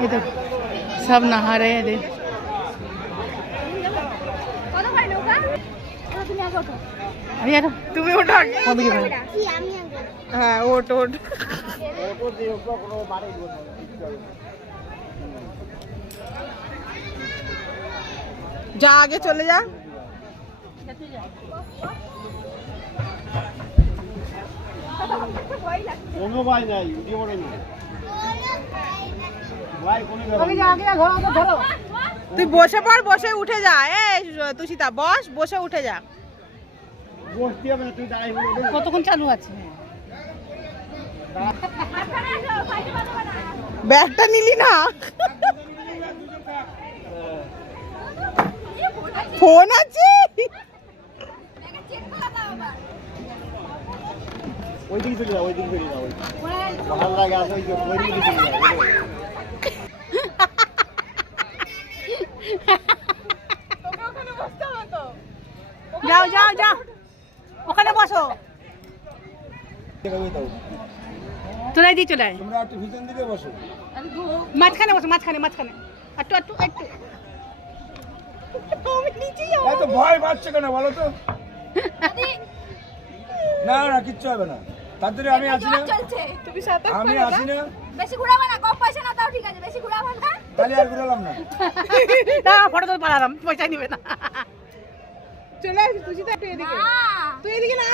ये तो सब नहा रहे हैं देख। তুমি ওঠো আগে। হ্যাঁ ওঠ ওঠ। যা আগে চলে যা। কোনো ভাই নাই ভিডিও করে নি ভাই কোন তুই বসে পড়, বসে উঠে যা। এই তুষিতা বস, বসে উঠে যা। বসতে হবে না, তুই দাঁড়াই হলো। কতক্ষণ চালু আছে? ব্যাগটা নিলি না? ফোন আছে? ওই দিকে চলে যাও, ওই দিকে চলে যাও। ভালো লাগে আসলে ওই দিকে চলে যাও। যাও যাও যাও, ওখানে বসো। তোরা দিয়ে চলে আয়। তোমরা একটু ভিতর দিকে বসো। মাঝখানে বসো, মাঝখানে মাঝখানে। একটু একটু একটু। এত ভয় পাচ্ছে কেন বলো তো? না না কিচ্ছু হবে না, তার জন্য আমি আছি না। তুমি সাথে আমি আছি না। বেশি ঘুরাবে না, কম পয়সা না তাও ঠিক আছে, বেশি ঘুরাবে না। তাহলে আর ঘুরালাম না। না ফটো তো পাঠালাম, পয়সা নিবে না। চলে আসি তুই একটু এদিকে, তুই এদিকে না।